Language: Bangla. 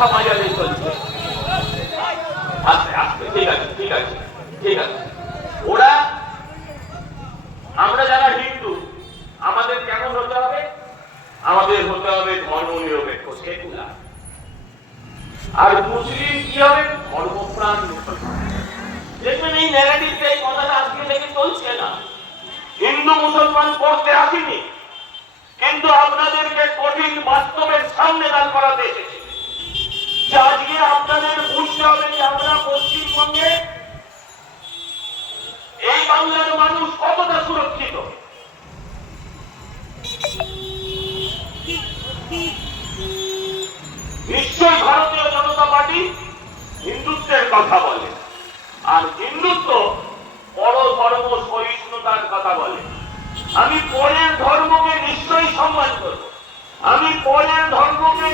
কথা বাজারে চলছে। আস্তে আস্তে ঠিক আছে ঠিক আছে ঠিক আছে। ওরা, আমরা যারা হিন্দু, আমাদের কেমন হতে হবে? আমাদের হতে হবে ধর্ম নিরপেক্ষ আর মুসলিম কি হবে? ধর্মপ্রাণ দেখবেন এই ন্যারেটিভটা এই কথাটা আজকে থেকে চলছে না। হিন্দু মুসলমান পড়তে আসেনি। কিন্তু আপনাদেরকে কঠিন বাস্তবের সামনে দাঁড় করাতে এসেছে। আজকে আপনাদের বুঝতে হবে যে আমরা পশ্চিমবঙ্গে এই বাংলার মানুষ কতটা সুরক্ষিত? নিশ্চয়ই ভারতীয় জনতা পার্টি হিন্দুত্বের কথা বলে। আর হিন্দুত্ব বড় ধর্ম সহিষ্ণুতার কথা বলে। আমি পরের ধর্মকে নিশ্চয়ই সম্মান করব। আমি পরের ধর্মকে